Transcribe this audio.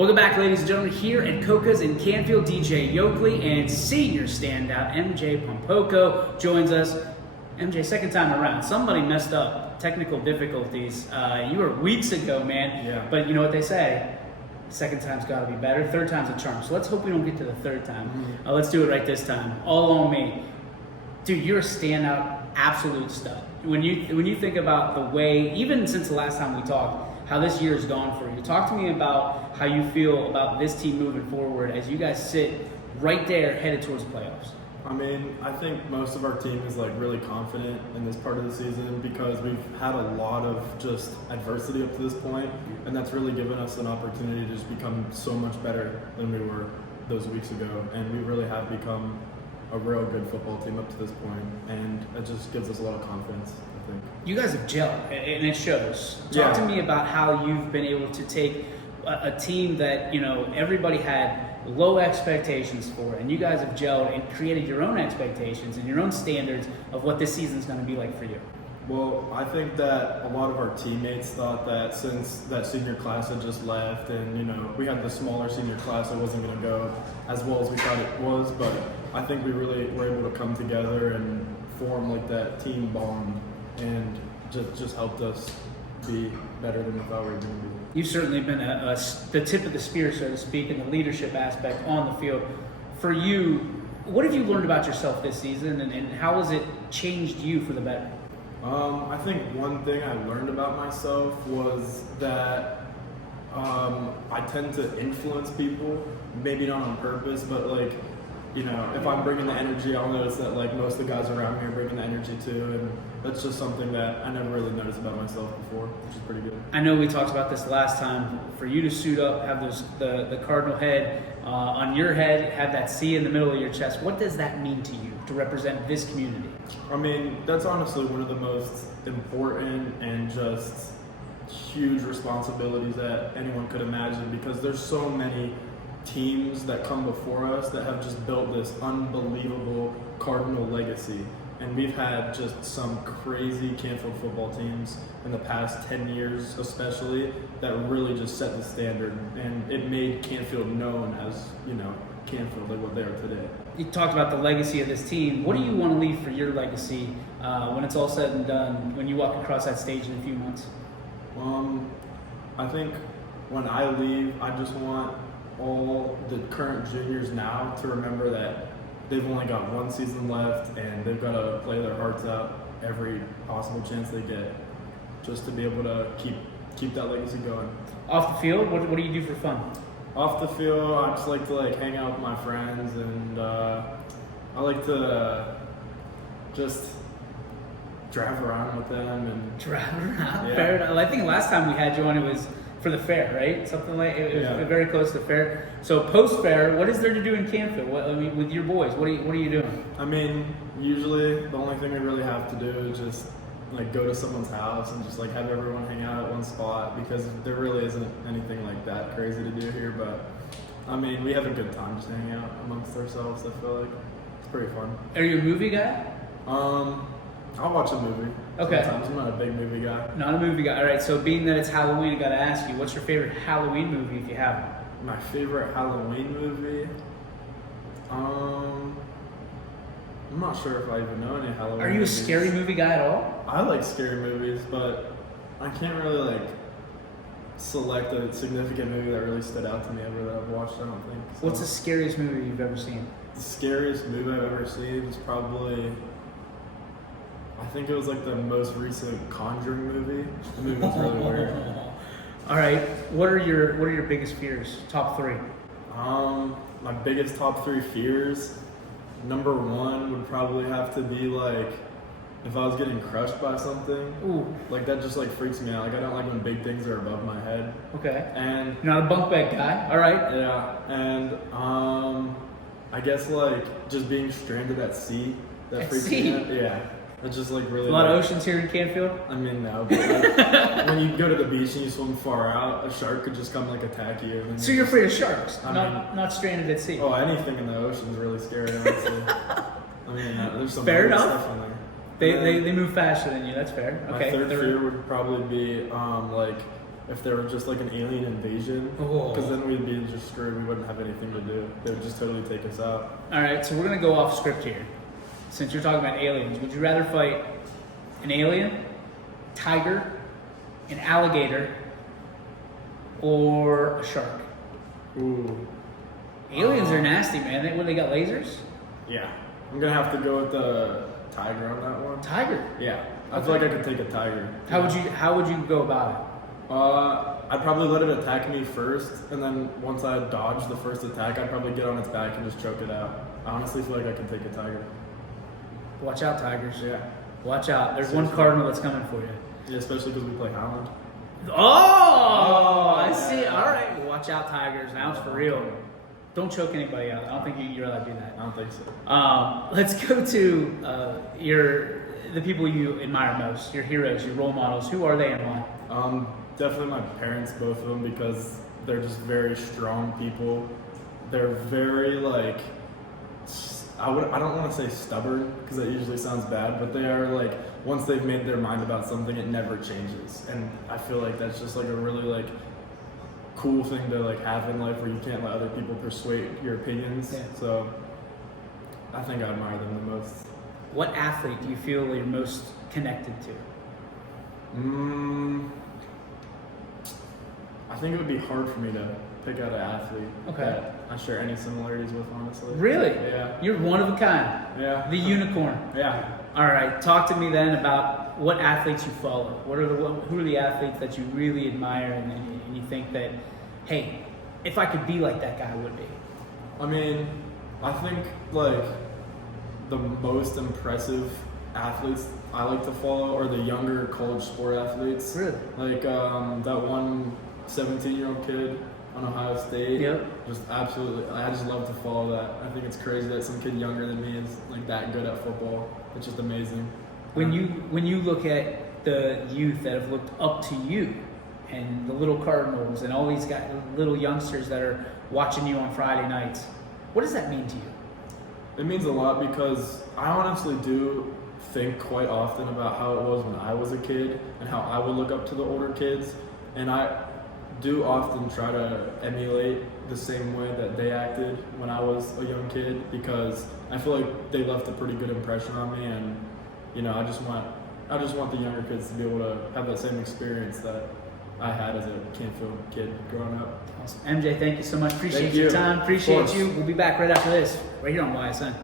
Welcome back, ladies and gentlemen, here at Coca's in Canfield. DJ Yoakley and senior standout MJ Pompoco joins us. MJ, second time around. Somebody messed up. Technical difficulties. You were weeks ago, man. Yeah. But you know what they say? Second time's got to be better. Third time's a charm. So let's hope we don't get to the third time. Mm-hmm. Let's do it right this time. All on me. Dude, you're a standout, absolute stud. When you think about the way, even since the last time we talked, how this year has gone for you. Talk to me about how you feel about this team moving forward as you guys sit right there headed towards the playoffs. I mean, I think most of our team is like really confident in this part of the season because we've had a lot of just adversity up to this point, and that's really given us an opportunity to just become so much better than we were those weeks ago. And we really have become a real good football team up to this point, and it just gives us a lot of confidence, I think. You guys have gelled, and it shows. Talk Yeah. to me about how you've been able to take a team that, you know, everybody had low expectations for, and you guys have gelled and created your own expectations and your own standards of what this season's going to be like for you. Well, I think that a lot of our teammates thought that since that senior class had just left and, you know, we had the smaller senior class, it wasn't going to go as well as we thought it was, but I think we really were able to come together and form like that team bond, and just helped us be better than we thought we were going to be. You've certainly been the tip of the spear, so to speak, in the leadership aspect on the field. For you, what have you learned about yourself this season, and how has it changed you for the better? I think one thing I learned about myself was that I tend to influence people, maybe not on purpose, but like, you know, if I'm bringing the energy, I'll notice that like most of the guys around me are bringing the energy too, and that's just something that I never really noticed about myself before, which is pretty good. I know we talked about this last time. For you to suit up, have the cardinal head on your head, have that C in the middle of your chest, what does that mean to you to represent this community? I mean, that's honestly one of the most important and just huge responsibilities that anyone could imagine, because there's so many teams that come before us that have just built this unbelievable Cardinal legacy. And we've had just some crazy Canfield football teams in the past 10 years especially that really just set the standard, and it made Canfield known as, you know, Canfield, like what they are today. You talked about the legacy of this team. What do you want to leave for your legacy when it's all said and done, when you walk across that stage in a few months? I think when I leave, I just want all the current juniors now to remember that they've only got one season left and they've got to play their hearts out every possible chance they get, just to be able to keep that legacy going. Off the field, what do you do for fun? Off the field, I just like to like hang out with my friends, and I like to just drive around with them and Drive around. Yeah. Fair enough. I think last time we had you on, it was for the fair, right? Something like it was Yeah. very close to the fair. So post fair, what is there to do in Canfield? I mean, with your boys, what are you doing? I mean, usually the only thing we really have to do is just like go to someone's house and just like have everyone hang out at one spot, because there really isn't anything like that crazy to do here. But I mean, we have a good time just hanging out amongst ourselves. I feel like it's pretty fun. Are you a movie guy? I'll watch a movie. Okay. Sometimes I'm not a big movie guy. Not a movie guy. All right. So being that it's Halloween, I got to ask you, what's your favorite Halloween movie if you have one? My favorite Halloween movie? I'm not sure if I even know any Halloween Are you a movies. scary movie guy at all? I like scary movies, but I can't really like select a significant movie that really stood out to me ever that I've watched, I don't think. So, What's the scariest movie you've ever seen? the scariest movie I've ever seen is probably, I think it was like the most recent Conjuring movie. The movie was really weird. All right. What are your biggest fears? Top 3. My biggest top 3 fears, number 1 would probably have to be like if I was getting crushed by something. Ooh. Like that just like freaks me out. Like I don't like when big things are above my head. Okay. And You're not a bunk bed guy. All right. yeah, and I guess like just being stranded at sea, that At freaks sea? me out. Yeah, it's just like really. A lot of like, oceans here in Canfield. I mean, no, but like, when you go to the beach and you swim far out, a shark could just come like attack you. And So you're afraid of sharks, I not stranded at sea. Oh, anything in the ocean is really scary, honestly. I mean, there's some Fair weird enough. stuff in there. They move faster than you. That's fair. My Okay. third fear would probably be like if there were just like an alien invasion, Oh. because then we'd be just screwed. We wouldn't have anything to do. They would just totally take us out. All right, so we're gonna go off script here. Since you're talking about aliens, would you rather fight an alien, tiger, an alligator, or a shark? Ooh. Aliens are nasty, man. They got lasers? Yeah. I'm going to have to go with the tiger on that one. Tiger. Yeah. I feel like I could take a tiger. How would you go about it? I'd probably let it attack me first, and then once I dodge the first attack, I'd probably get on its back and just choke it out. I honestly feel like I could take a tiger. Watch out, tigers. Yeah. Watch out. There's one cardinal that's coming for you. Yeah, especially because we play Holland. Oh, I see. All right. Watch out, tigers. Now it's for real. Don't choke anybody out. I don't think you're allowed to do that. I don't think so. Let's go to the people you admire most, your heroes, your role models. Who are they and why? Definitely my parents, both of them, because they're just very strong people. They're very like, I don't want to say stubborn because that usually sounds bad, but they are like, once they've made their mind about something, it never changes. And I feel like that's just like a really like cool thing to like have in life, where you can't let other people persuade your opinions. Yeah. So I think I admire them the most. What athlete do you feel you're most connected to? I think it would be hard for me to pick out an athlete that I share any similarities with, honestly. Really? Yeah. You're one of a kind. Yeah. The unicorn. Yeah. All right. Talk to me then about what athletes you follow. Who are the athletes that you really admire and you think that, hey, if I could be like that guy, I would be? I mean, I think like the most impressive athletes I like to follow are the younger college sport athletes. Really? Like that one 17-year-old kid on Ohio State. Yep. Just absolutely, I just love to follow that. I think it's crazy that some kid younger than me is like that good at football. It's just amazing. When you look at the youth that have looked up to you, and the little Cardinals and all these guys, little youngsters that are watching you on Friday nights, what does that mean to you? It means a lot because I honestly do think quite often about how it was when I was a kid and how I would look up to the older kids, and I do often try to emulate the same way that they acted when I was a young kid, because I feel like they left a pretty good impression on me, and you know, I just want the younger kids to be able to have that same experience that I had as a Canfield kid growing up. Awesome. MJ, thank you so much. Appreciate Thank your you. time. Appreciate Of course. you. We'll be back right after this, right here on YSN.